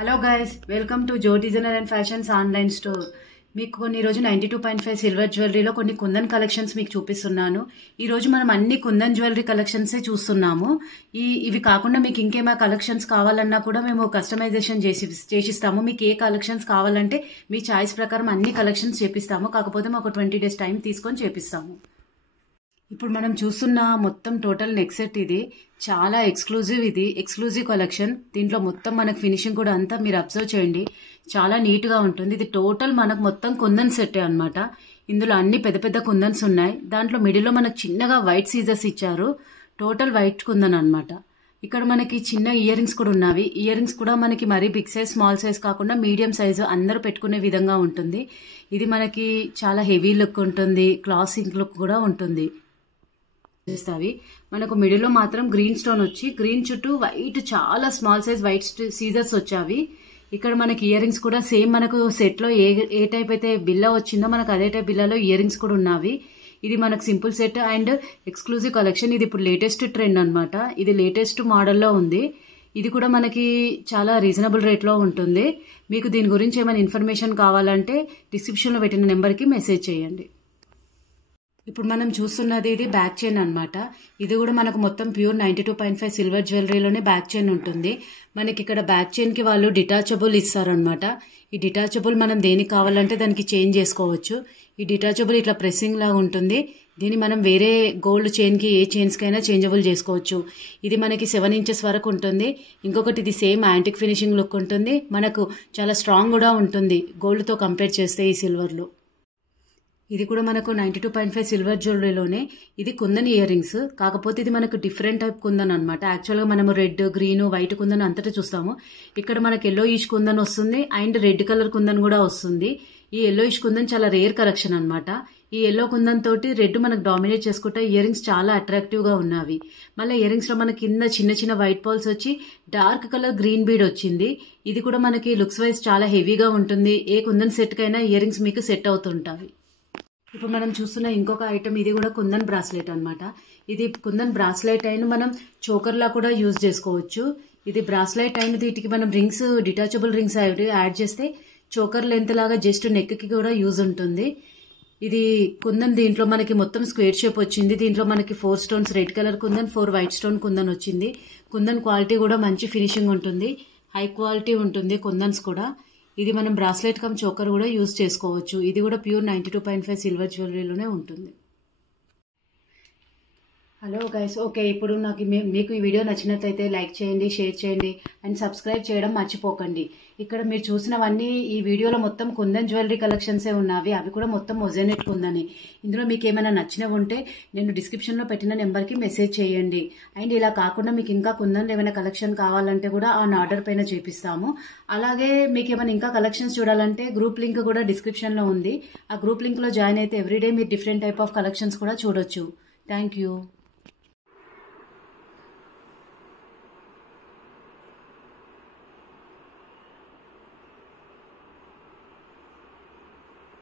Hello guys, welcome to Jo designer and fashions online store. మీకు కొన్ని రోజు 92.5 silver జ్యువెలరీలో కొన్ని కుందన్ కలెక్షన్స్ మీకు చూపిస్తున్నాను. ఈ రోజు మనం అన్ని కుందన్ జ్యువెలరీ కలెక్షన్సే చూస్తున్నాము. ఇవి కాకుండా మీకు ఇంకేమైనా కలెక్షన్స్ కావాలన్నా కూడా మేము కస్టమైజేషన్ చేసిస్తాము. మీకు ఏ కలెక్షన్స్ కావాలంటే మీ చాయిస్ ప్రకారం అన్ని కలెక్షన్స్ చేపిస్తాము. కాకపోతే మాకు 20 days టైం తీసుకొని చేపిస్తాము. ఇప్పుడు మనం చూస్తున్న మొత్తం టోటల్ నెక్ సెట్ ఇది చాలా ఎక్స్క్లూజివ్. ఇది ఎక్స్క్లూజివ్ కలెక్షన్. దీంట్లో మొత్తం మనకు ఫినిషింగ్ కూడా అంతా మీరు అబ్జర్వ్ చేయండి, చాలా నీట్ గా ఉంటుంది. ఇది టోటల్ మనకు మొత్తం కుందన్ సెట్టే అన్నమాట. ఇందులో అన్ని పెద్ద పెద్ద కుందన్స్ ఉన్నాయి. దాంట్లో మిడిల్లో మనకు చిన్నగా వైట్ సీజర్స్ ఇచ్చారు. టోటల్ వైట్ కుందన్ అన్నమాట. ఇక్కడ మనకి చిన్న ఇయర్ రింగ్స్ కూడా ఉన్నవి. ఇయర్ రింగ్స్ కూడా మనకి మరీ బిగ్ సైజ్ స్మాల్ సైజ్ కాకుండా మీడియం సైజు అందరూ పెట్టుకునే విధంగా ఉంటుంది. ఇది మనకి చాలా హెవీ లుక్ ఉంటుంది, క్లాసిక్ లుక్ కూడా ఉంటుంది. మనకు మిడిల్లో మాత్రం గ్రీన్ స్టోన్ వచ్చి గ్రీన్ చుట్టూ వైట్ చాలా స్మాల్ సైజ్ వైట్ సీజర్స్ వచ్చావి. ఇక్కడ మనకి ఇయర్ రింగ్స్ కూడా సేమ్ మనకు సెట్ లో ఏ టైప్ అయితే బిల్లా వచ్చిందో మనకు అదే టైప్ బిల్లాలో ఇయర్ రింగ్స్ కూడా ఉన్నవి. ఇది మనకు simple set and exclusive collection. ఇది ఇప్పుడు లేటెస్ట్ ట్రెండ్ అన్నమాట. ఇది లేటెస్ట్ మోడల్లో ఉంది. ఇది కూడా మనకి చాలా రీజనబుల్ రేట్లో ఉంటుంది. మీకు దీని గురించి ఏమైనా ఇన్ఫర్మేషన్ కావాలంటే డిస్క్రిప్షన్లో పెట్టిన నెంబర్కి మెసేజ్ చేయండి. ఇప్పుడు మనం చూస్తున్నది ఇది బ్యాక్ చైన్ అన్నమాట. ఇది కూడా మనకు మొత్తం ప్యూర్ 92.5 సిల్వర్ జ్యువెలరీలోనే బ్యాక్ చైన్ ఉంటుంది. మనకి ఇక్కడ బ్యాక్ చైన్ కి వాళ్ళు డిటాచబుల్ ఇస్తారనమాట. ఈ డిటాచబుల్ మనం దేనికి కావాలంటే దానికి చేంజ్ చేసుకోవచ్చు. ఈ డిటాచబుల్ ఇట్లా ప్రెస్సింగ్ లాగా ఉంటుంది. దీన్ని మనం వేరే గోల్డ్ చైన్ కి ఏ చైన్స్ కైనా చేంజబుల్ చేసుకోవచ్చు. ఇది మనకి 7 inches వరకు ఉంటుంది. ఇంకొకటి ఇది సేమ్ యాంటిక్ ఫినిషింగ్ లుక్ ఉంటుంది. మనకు చాలా స్ట్రాంగ్ కూడా ఉంటుంది గోల్డ్ తో కంపేర్ చేస్తే ఈ సిల్వర్ లో. ఇది కూడా మనకు 92.5 సిల్వర్ జ్యువెలరీలోనే. ఇది కుందన్ ఇయర్ రింగ్స్, కాకపోతే ఇది మనకు డిఫరెంట్ టైప్ కుందన్ అనమాట. యాక్చువల్గా మనము రెడ్, గ్రీన్, వైట్ కుందన్ అంతటా చూస్తాము. ఇక్కడ మనకు ఎల్లో ఈష్ కుందన్ వస్తుంది అండ్ రెడ్ కలర్ కుందన్ కూడా వస్తుంది. ఈ ఎల్లో ఈష్ కుందన్ చాలా రేర్ కలెక్షన్ అనమాట. ఈ ఎల్లో కుందన్ తోటి రెడ్ మనకు డామినేట్ చేసుకుంటే ఇయర్ రింగ్స్ చాలా అట్రాక్టివ్ గా ఉన్నవి. మళ్ళీ ఇయర్ రింగ్స్ లో మనకి కింద చిన్న చిన్న వైట్ పాల్స్ వచ్చి డార్క్ కలర్ గ్రీన్ బీడ్ వచ్చింది. ఇది కూడా మనకి లుక్స్ వైజ్ చాలా హెవీగా ఉంటుంది. ఏ కుందన్ సెట్ కైనా ఇయర్ రింగ్స్ మీకు సెట్ అవుతుంటాయి. ఇప్పుడు మనం చూస్తున్న ఇంకొక ఐటమ్ ఇది కూడా కుందన్ బ్రాస్లెట్ అన్నమాట. ఇది కుందన్ బ్రాస్లెట్ అయిన మనం చోకర్ లా కూడా యూజ్ చేసుకోవచ్చు. ఇది బ్రాస్లెట్ అయినది వీటికి మనం రింగ్స్ డిటాచబుల్ రింగ్స్ యాడ్ చేస్తే చోకర్ లెంత్ లాగా జస్ట్ నెక్ కి కూడా యూజ్ ఉంటుంది. ఇది కుందన్ దీంట్లో మనకి మొత్తం స్క్వేర్ షేప్ వచ్చింది. దీంట్లో మనకి 4 stones red colour kundan, 4 white stone kundan వచ్చింది. కుందన్ క్వాలిటీ కూడా మంచి ఫినిషింగ్ ఉంటుంది, హై క్వాలిటీ ఉంటుంది కుందన్స్ కూడా. ఇది మనం బ్రాస్లెట్ కమ్ చోకర్ కూడా యూజ్ చేసుకోవచ్చు. ఇది కూడా ప్యూర్ 92.5 సిల్వర్ జ్యువెలరీలోనే ఉంటుంది. హలో గైస్, ఓకే, ఇప్పుడు మీకు ఈ వీడియో నచ్చినట్లయితే లైక్ చేయండి, షేర్ చేయండి అండ్ సబ్స్క్రైబ్ చేయడం మర్చిపోకండి. ఇక్కడ మీరు చూసినవన్నీ ఈ వీడియోలో మొత్తం కుందన్ జ్యువెలరీ కలెక్షన్సే ఉన్నవి. అవి కూడా మొత్తం మొజైనెట్ కుందని. ఇందులో మీకు ఏమైనా నచ్చినవి ఉంటే నేను డిస్క్రిప్షన్లో పెట్టిన నెంబర్కి మెసేజ్ చేయండి. అండ్ ఇలా కాకుండా మీకు ఇంకా కుందన్లో ఏమైనా కలెక్షన్ కావాలంటే కూడా ఆ ఆర్డర్ పైన చేపిస్తాము. అలాగే మీకు ఏమైనా ఇంకా కలెక్షన్స్ చూడాలంటే గ్రూప్ లింక్ కూడా డిస్క్రిప్షన్లో ఉంది. ఆ గ్రూప్ లింక్లో జాయిన్ అయితే ఎవ్రీడే మీరు డిఫరెంట్ టైప్ ఆఫ్ కలెక్షన్స్ కూడా చూడొచ్చు. Thank you.